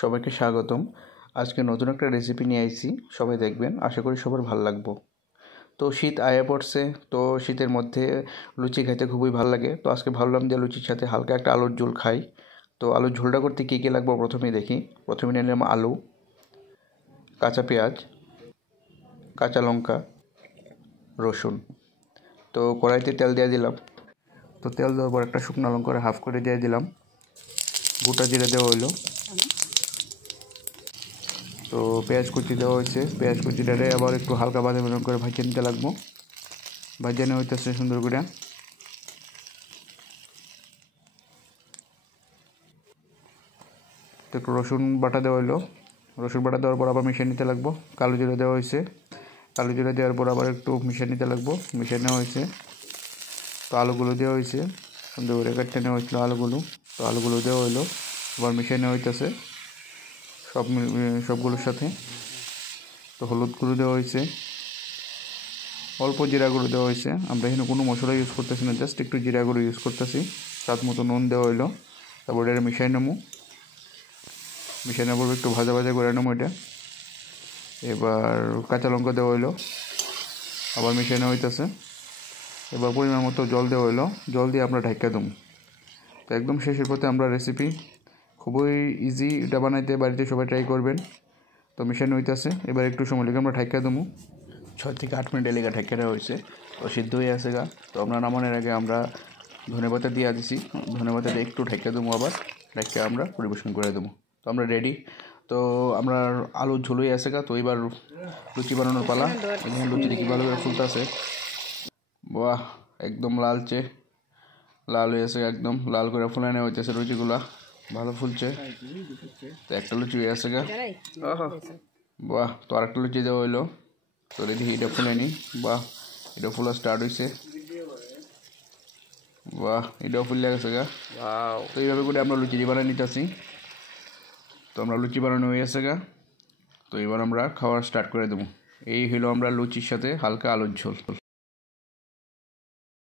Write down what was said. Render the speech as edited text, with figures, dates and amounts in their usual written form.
সবাইকে স্বাগতম। আজকে নতুন একটা রেসিপি নিয়ে আইছি, সবাই দেখবেন, আশা করি সবার ভালো লাগবো। তো শীত আয়া পড়ছে, তো শীতের মধ্যে লুচি খাইতে খুবই ভালো লাগে। তো আজকে ভাবলাম যে লুচির সাথে হালকা একটা আলুর ঝোল খাই। তো আলুর ঝোলটা করতে কী কী লাগবে প্রথমেই দেখি। প্রথমে নিয়ে নিলাম আলু, কাঁচা পেঁয়াজ, কাঁচা লঙ্কা, রসুন। তো কড়াইতে তেল দিয়ে দিলাম। তো তেল দেওয়ার পর একটা শুকনো লঙ্কা হাফ করে দিয়ে দিলাম, গোটা জিরে দেওয়া হইলো। তো পেঁয়াজ কুচি দেওয়া হয়েছে, পেঁয়াজ কুচিটারে আবার একটু হালকা বাদামি রঙ করে ভাজিয়ে নিতে লাগবো। ভাজিয়ে নেওয়া হইতেছে সুন্দর করে। তো একটু রসুন বাটা দেওয়া হইলো, রসুন বাটা দেওয়ার পর আবার মিশিয়ে নিতে লাগবো। কালো জিরা দেওয়া হয়েছে, কালো জিরা দেওয়ার পর আবার একটু মিশিয়ে নিতে লাগবো, মিশিয়ে নেওয়া হয়েছে। তো আলুগুলো দেওয়া হয়েছে, সুন্দর করে কেটে নেওয়া হয়েছিল আলুগুলো। তো আলুগুলো দেওয়া হইলো, আবার মিশিয়ে নেওয়া হইতেছে সবগুলোর সাথে। তো হলুদ গুঁড়ো দেওয়া হয়েছে, অল্প জিরা গুঁড়ো দেওয়া হয়েছে। আমরা এখানে কোনো মশলা ইউজ করতেছি না, জাস্ট একটু জিরা গুঁড়ো ইউজ করতেছি। স্বাদ মতো নুন দেওয়া হইলো। তারপর এটা মিশাই নেবো, মিশাই নেওয়ার পর একটু ভাজা ভাজা করে নেবো এটা। এবার কাঁচা লঙ্কা দেওয়া হইলো, আবার মিশাই নেওয়া হইতেছে। এবার পরিমাণ মতো জল দেওয়া হইলো, জল দিয়ে আমরা ঢাকা দেবো। তো একদম শেষের পথে আমরা রেসিপি খুবই ইজি, এটা বানাইতে বাড়িতে সবাই ট্রাই করবেন। তো মিশানো হইতেছে, এবার একটু সময় লেগে আমরা ঢাকা দেবো। 6 থেকে 8 মিনিট লেগে ঢাকা দেওয়া হয়েছে। তো সিদ্ধ হয়ে আসে গা। তো আমরা নামানোর আগে আমরা ধনেপাতা দিয়ে দিছি, ধনেপাতা দিয়ে একটু ঢাকা দেবো, আবার ঢাকা আমরা পরিবেশন করে দেবো। তো আমরা রেডি। তো আমরা আলু ঝোল হয়ে আসে গা। তো এবার লুচি বানানোর পালা। এখানে লুচি দেখি ভালো করে ফুলতেছে, বাহ একদম লালচে লাল হয়ে আছে, একদম লাল করে ফুলে নেওয়া হইতেছে লুচিগুলা, ভালো ফুলছে। তো একটা লুচি হয়ে আছে গা, বাহ। তো আরেকটা লুচি দেওয়া হইলো। তো দেখি এটা ফুলে নি, বাহ এটা ফুলা স্টার্ট হয়েছে, বাহ এটাও ফুলে গেছে গা। তো এইভাবে করে আমরা লুচি বানিয়ে নিতেছি। তো আমরা লুচি বানানো হয়ে গেছে গা। তো এবার আমরা খাওয়া স্টার্ট করে দেবো। এই হলো আমরা লুচির সাথে হালকা আলুর ঝোল।